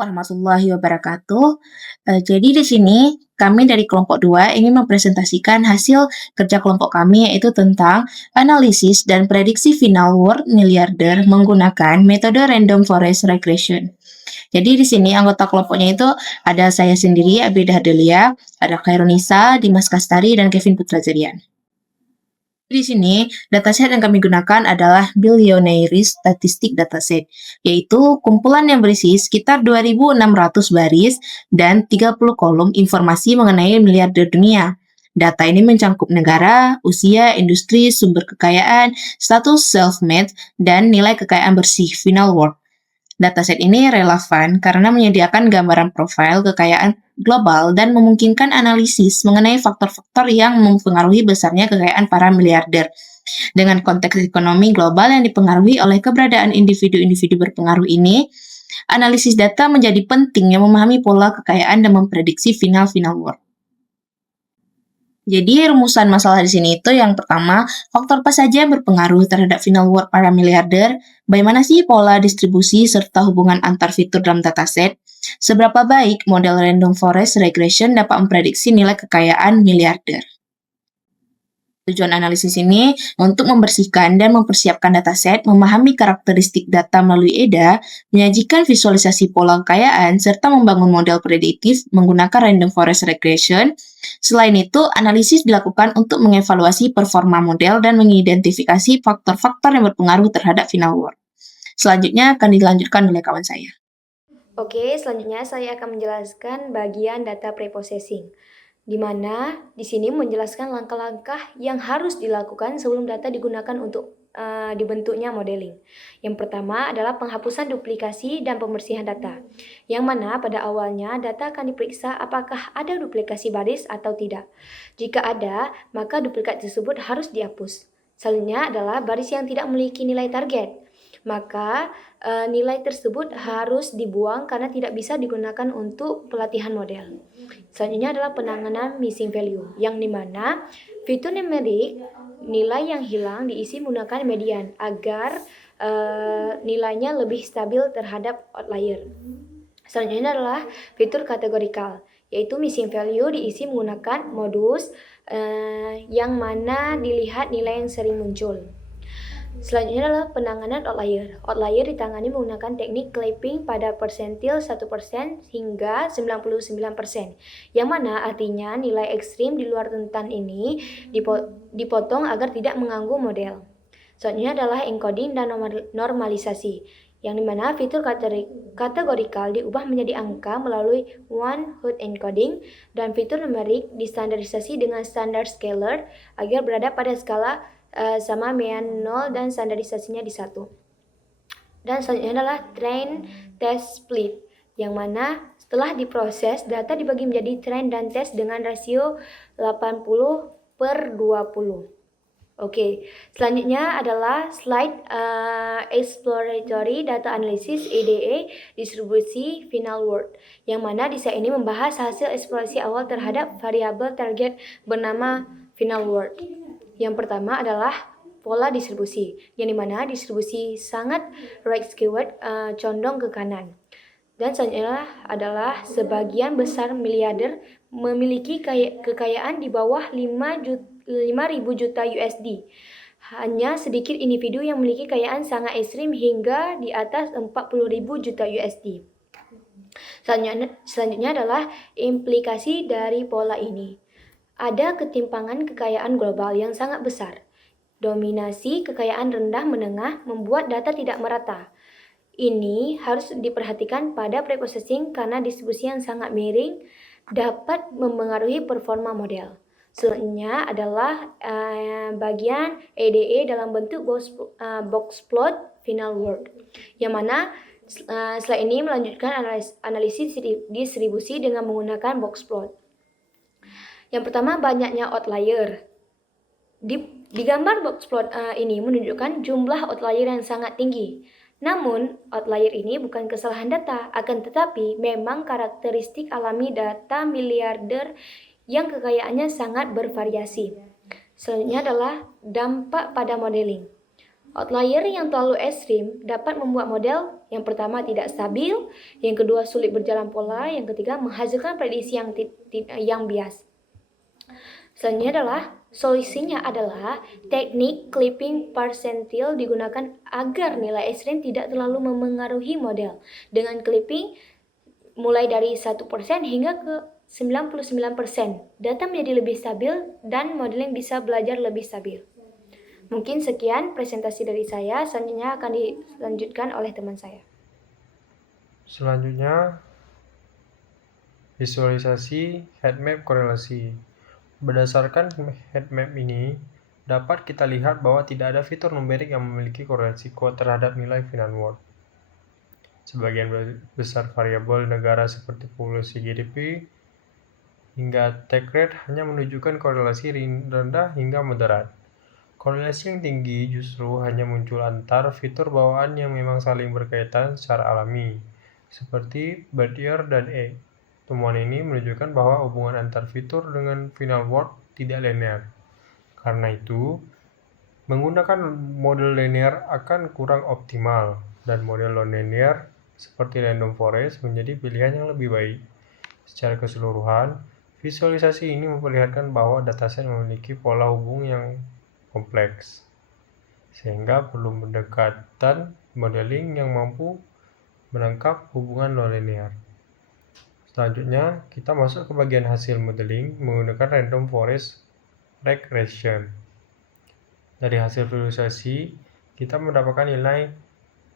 Warahmatullahi wabarakatuh. Jadi di sini kami dari kelompok 2 ingin mempresentasikan hasil kerja kelompok kami yaitu tentang analisis dan prediksi final world miliarder menggunakan metode random forest regression. Jadi di sini anggota kelompoknya itu ada saya sendiri, Abida Delia, ada Khairunisa, Dimas Kastari, dan Kevin Putrajarian. Di sini, dataset yang kami gunakan adalah Billionaires Statistic Dataset, yaitu kumpulan yang berisi sekitar 2.600 baris dan 30 kolom informasi mengenai miliarder dunia. Data ini mencangkup negara, usia, industri, sumber kekayaan, status self-made, dan nilai kekayaan bersih final world. Dataset ini relevan karena menyediakan gambaran profil kekayaan global dan memungkinkan analisis mengenai faktor-faktor yang mempengaruhi besarnya kekayaan para miliarder. Dengan konteks ekonomi global yang dipengaruhi oleh keberadaan individu-individu berpengaruh ini, analisis data menjadi penting yang memahami pola kekayaan dan memprediksi final world. Jadi rumusan masalah di sini itu yang pertama, faktor apa saja yang berpengaruh terhadap final world para miliarder, bagaimana sih pola distribusi serta hubungan antar fitur dalam dataset, seberapa baik model random forest regression dapat memprediksi nilai kekayaan miliarder. Tujuan analisis ini untuk membersihkan dan mempersiapkan dataset, memahami karakteristik data melalui EDA, menyajikan visualisasi pola kekayaan, serta membangun model prediktif menggunakan random forest regression. Selain itu, analisis dilakukan untuk mengevaluasi performa model dan mengidentifikasi faktor-faktor yang berpengaruh terhadap final world. Selanjutnya akan dilanjutkan oleh kawan saya. Oke, selanjutnya saya akan menjelaskan bagian data preprocessing, di mana di sini menjelaskan langkah-langkah yang harus dilakukan sebelum data digunakan untuk dibentuknya modeling. Yang pertama adalah penghapusan duplikasi dan pembersihan data, yang mana pada awalnya data akan diperiksa apakah ada duplikasi baris atau tidak. Jika ada, maka duplikat tersebut harus dihapus. Selanjutnya adalah baris yang tidak memiliki nilai target, maka nilai tersebut harus dibuang karena tidak bisa digunakan untuk pelatihan model. Selanjutnya adalah penanganan missing value, yang dimana fitur numerik nilai yang hilang diisi menggunakan median agar nilainya lebih stabil terhadap outlier. Selanjutnya adalah fitur kategorikal, yaitu missing value diisi menggunakan modus yang mana dilihat nilai yang sering muncul. Selanjutnya adalah penanganan outlier. Outlier ditangani menggunakan teknik clamping pada persentil 1% hingga 99%, yang mana artinya nilai ekstrim di luar rentan ini dipotong agar tidak mengganggu model. Selanjutnya adalah encoding dan normalisasi, yang dimana fitur kategorikal diubah menjadi angka melalui one-hot encoding, dan fitur numerik distandarisasi dengan standar scalar agar berada pada skala sama mean 0 dan standarisasinya di 1. Dan selanjutnya adalah train, test, split, yang mana setelah diproses, data dibagi menjadi train dan test dengan rasio 80/20. Oke, selanjutnya adalah slide exploratory data analysis EDA distribusi final world, yang mana di slide ini membahas hasil eksplorasi awal terhadap variabel target bernama final world. Yang pertama adalah pola distribusi, yang dimana distribusi sangat right skewed, condong ke kanan. Dan selanjutnya adalah sebagian besar miliarder memiliki kekayaan di bawah 5.000 juta USD. Hanya sedikit individu yang memiliki kekayaan sangat ekstrim hingga di atas 40.000 juta USD. Selanjutnya adalah implikasi dari pola ini. Ada ketimpangan kekayaan global yang sangat besar. Dominasi kekayaan rendah menengah membuat data tidak merata. Ini harus diperhatikan pada preprocessing karena distribusi yang sangat miring dapat mempengaruhi performa model. Selanjutnya adalah bagian EDA dalam bentuk box plot final world, yang mana slide ini melanjutkan analisis distribusi dengan menggunakan box plot. Yang pertama, banyaknya outlier. Di gambar box plot ini menunjukkan jumlah outlier yang sangat tinggi. Namun, outlier ini bukan kesalahan data, akan tetapi memang karakteristik alami data miliarder yang kekayaannya sangat bervariasi. Selanjutnya adalah dampak pada modeling. Outlier yang terlalu ekstrim dapat membuat model Yang pertama tidak stabil, yang kedua sulit berjalan pola, yang ketiga menghasilkan prediksi yang bias. Selanjutnya solusinya adalah teknik clipping percentile digunakan agar nilai ekstrim tidak terlalu memengaruhi model. Dengan clipping mulai dari 1% hingga ke 99%, data menjadi lebih stabil dan modeling bisa belajar lebih stabil. Mungkin sekian presentasi dari saya, selanjutnya akan dilanjutkan oleh teman saya. Selanjutnya, visualisasi heatmap korelasi. Berdasarkan heatmap ini, dapat kita lihat bahwa tidak ada fitur numerik yang memiliki korelasi kuat terhadap nilai final word. Sebagian besar variabel negara seperti populasi GDP hingga take rate hanya menunjukkan korelasi rendah hingga moderat. Korelasi yang tinggi justru hanya muncul antar fitur bawaan yang memang saling berkaitan secara alami, seperti birth year dan age. Temuan ini menunjukkan bahwa hubungan antar fitur dengan final word tidak linear. Karena itu, menggunakan model linear akan kurang optimal, dan model non-linear seperti random forest menjadi pilihan yang lebih baik. Secara keseluruhan, visualisasi ini memperlihatkan bahwa dataset memiliki pola hubung yang kompleks, sehingga perlu pendekatan modeling yang mampu menangkap hubungan non-linear. Selanjutnya, kita masuk ke bagian hasil modeling menggunakan random forest regression. Dari hasil visualisasi, kita mendapatkan nilai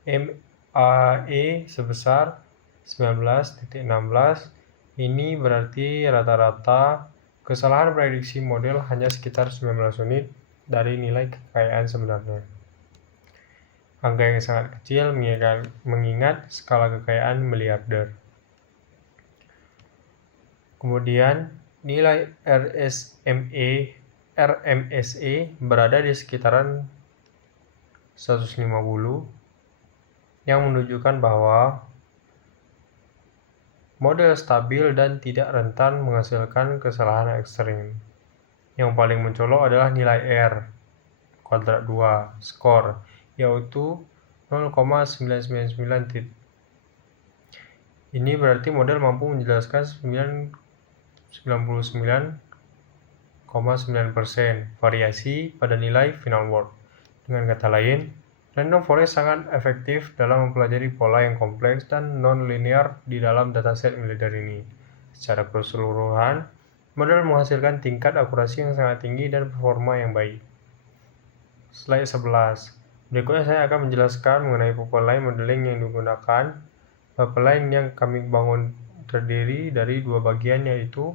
MAE sebesar 19,16. Ini berarti rata-rata kesalahan prediksi model hanya sekitar 19 unit dari nilai kekayaan sebenarnya. Angka yang sangat kecil mengingat skala kekayaan miliarder. Kemudian, nilai RMSE berada di sekitaran 150, yang menunjukkan bahwa model stabil dan tidak rentan menghasilkan kesalahan ekstrim. Yang paling mencolok adalah nilai R kuadrat 2 skor, yaitu 0,999. Ini berarti model mampu menjelaskan 99,9% variasi pada nilai final word. Dengan kata lain, random forest sangat efektif dalam mempelajari pola yang kompleks dan non-linear di dalam dataset militer ini. Secara keseluruhan, model menghasilkan tingkat akurasi yang sangat tinggi dan performa yang baik. Slide 11. Berikutnya saya akan menjelaskan mengenai pipeline modeling yang digunakan. Pipeline yang kami bangun terdiri dari dua bagian, yaitu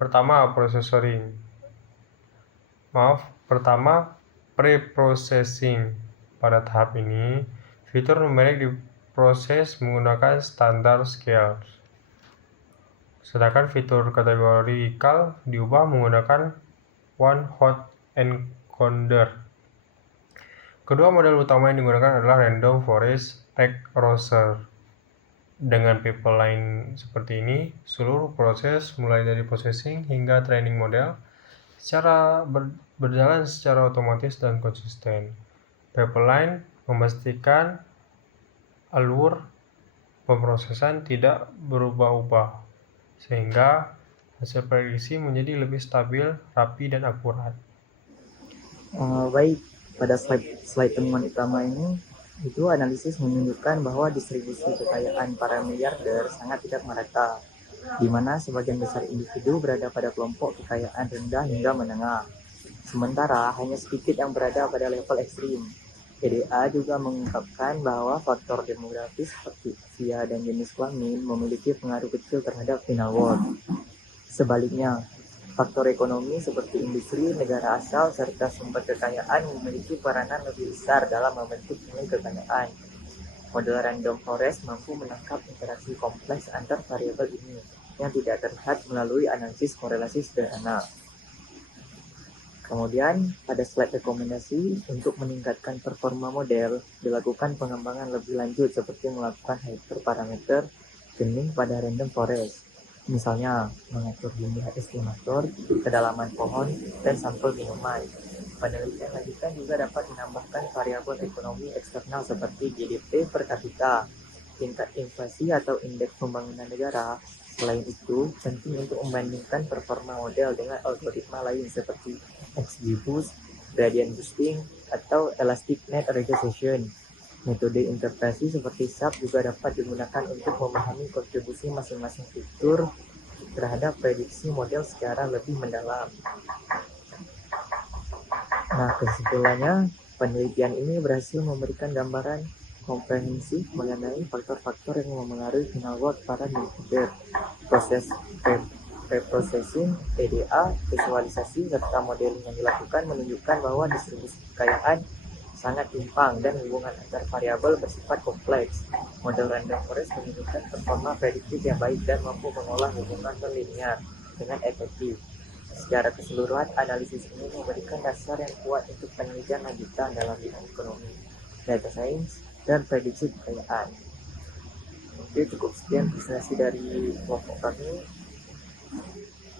pertama pre-processing. Pada tahap ini, fitur numerik diproses menggunakan standard scale. Sedangkan fitur kategorikal diubah menggunakan one hot encoder. Kedua model utama yang digunakan adalah random forest regression. Dengan pipeline seperti ini, seluruh proses mulai dari processing hingga training model berjalan secara otomatis dan konsisten. Pipeline memastikan alur pemrosesan tidak berubah-ubah, sehingga hasil prediksi menjadi lebih stabil, rapi, dan akurat. Baik, pada slide temuan utama ini, itu analisis menunjukkan bahwa distribusi kekayaan para miliarder sangat tidak merata, di mana sebagian besar individu berada pada kelompok kekayaan rendah hingga menengah, sementara hanya sedikit yang berada pada level ekstrim. PDA juga mengungkapkan bahwa faktor demografis seperti usia dan jenis kelamin memiliki pengaruh kecil terhadap final word. Sebaliknya, faktor ekonomi seperti industri, negara asal, serta sumber kekayaan memiliki peranan lebih besar dalam membentuk nilai kekayaan. Model random forest mampu menangkap interaksi kompleks antar variabel ini yang tidak terlihat melalui analisis korelasi sederhana. Kemudian, pada slide rekomendasi untuk meningkatkan performa model, dilakukan pengembangan lebih lanjut seperti melakukan hyperparameter tuning pada random forest. Misalnya, mengatur jumlah estimator, kedalaman pohon, dan sampel minuman. Penelitian lanjutan juga dapat menambahkan variabel ekonomi eksternal seperti GDP per kapita, tingkat inflasi atau indeks pembangunan negara. Selain itu, penting untuk membandingkan performa model dengan algoritma lain seperti XGBoost, gradient boosting, atau elastic net regression. Metode interpretasi seperti SAP juga dapat digunakan untuk memahami kontribusi masing-masing fitur terhadap prediksi model secara lebih mendalam. Nah, kesimpulannya, penelitian ini berhasil memberikan gambaran komprehensif mengenai faktor-faktor yang memengaruhi final work para newsreader, proses preprocessing, EDA, visualisasi, serta modeling yang dilakukan menunjukkan bahwa distribusi kekayaan sangat timpang dan hubungan antar variabel bersifat kompleks. Model random forest menunjukkan performa prediktif yang baik dan mampu mengolah hubungan non-linear dengan efektif. Secara keseluruhan, analisis ini memberikan dasar yang kuat untuk penelitian lanjutan dalam bidang ekonomi, data science, dan prediksi kekayaan. Oke, cukup sekian presentasi dari kelompok kami.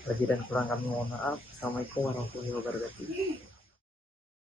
Lebih dan kurang kami mohon maaf. Assalamualaikum warahmatullahi wabarakatuh.